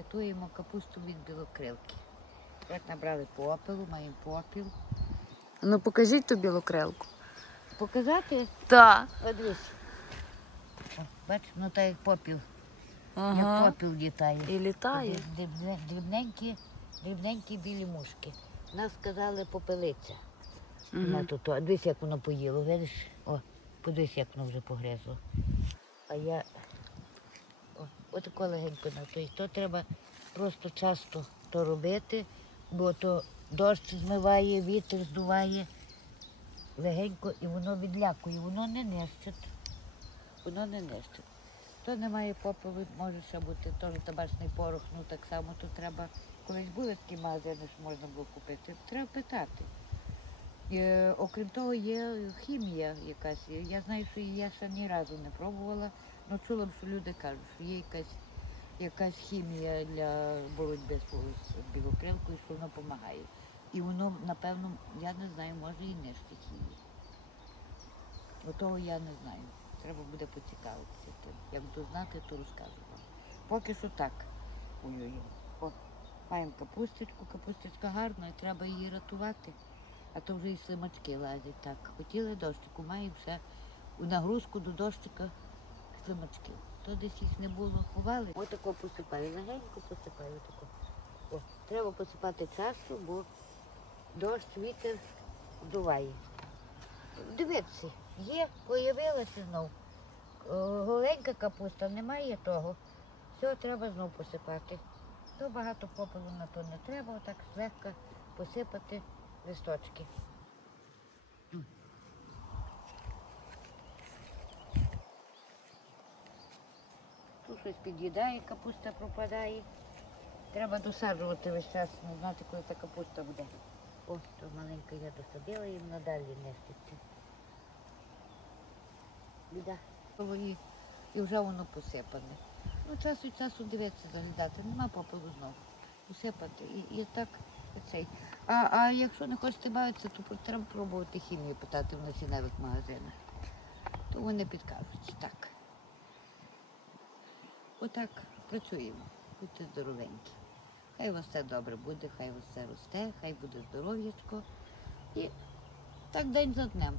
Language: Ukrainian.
рятуємо капусту від білокрилки. Як набрали попелу, маємо попіл. Ну покажіть ту білокрилку. Показати? Так. От дивись. О, бач, ну так як попіл, як Ага. попіл літає. І літає. Дрібне- Дрібненькі, дрібненькі білі мушки. Нас сказали попелиця. На тут, а дивись, як воно поїло, видиш? О, подивись, як воно вже погризло. А я отако легенько на той. То треба просто часто то робити, бо то дощ змиває, вітер здуває легенько і воно відлякує, воно не нищить. Воно не нищить. То немає попелу, може ще бути теж табачний порох, ну так само то треба. Колись були такі магазини, що можна було купити. Треба питати. Е, окрім того, є хімія якась. Я знаю, що її я ще ні разу не пробувала. але чула, що люди кажуть, що є якась, якась хімія для боротьби з білокрилкою, що воно допомагає. І воно, напевно, я не знаю, може і нищить її. Отого я не знаю. Треба буде поцікавитися тим. Як буду знати, то розкажу вам. Поки що так. Ой-ой. О, маємо капусточку, капусточка гарна, і треба її рятувати. А то вже і слимачки лазять. Так, хотіли дощику, маємо ще у нагрузку до дощика слимачки. То десь їх не було, ховали. Отако посипаю, легенько посипаю. Тако. О, треба посипати часто, бо дощ, вітер вдуває. Дивіться, є, появилася знов. Голенька капуста, немає того. Все треба знов посипати. То багато попелу на то не треба, отак злегка посипати листочки. Тут щось під'їдає, капуста пропадає. Треба досаджувати весь час, не знати, коли та капуста буде. О, то маленька я досадила і вона далі. Біда. І, і вже воно посипане. Ну, час від часу дивитися, заглядати, нема попелу знову. Посипати. І, і так цей. А, а якщо не хочете бавитися, то треба пробувати хімію питати в насінневих магазинах. То вони підкажуть. Так. Отак працюємо. Будьте здоровенькі. Хай у вас все добре буде, хай у вас все росте, хай буде здоров'ячко. І так день за днем.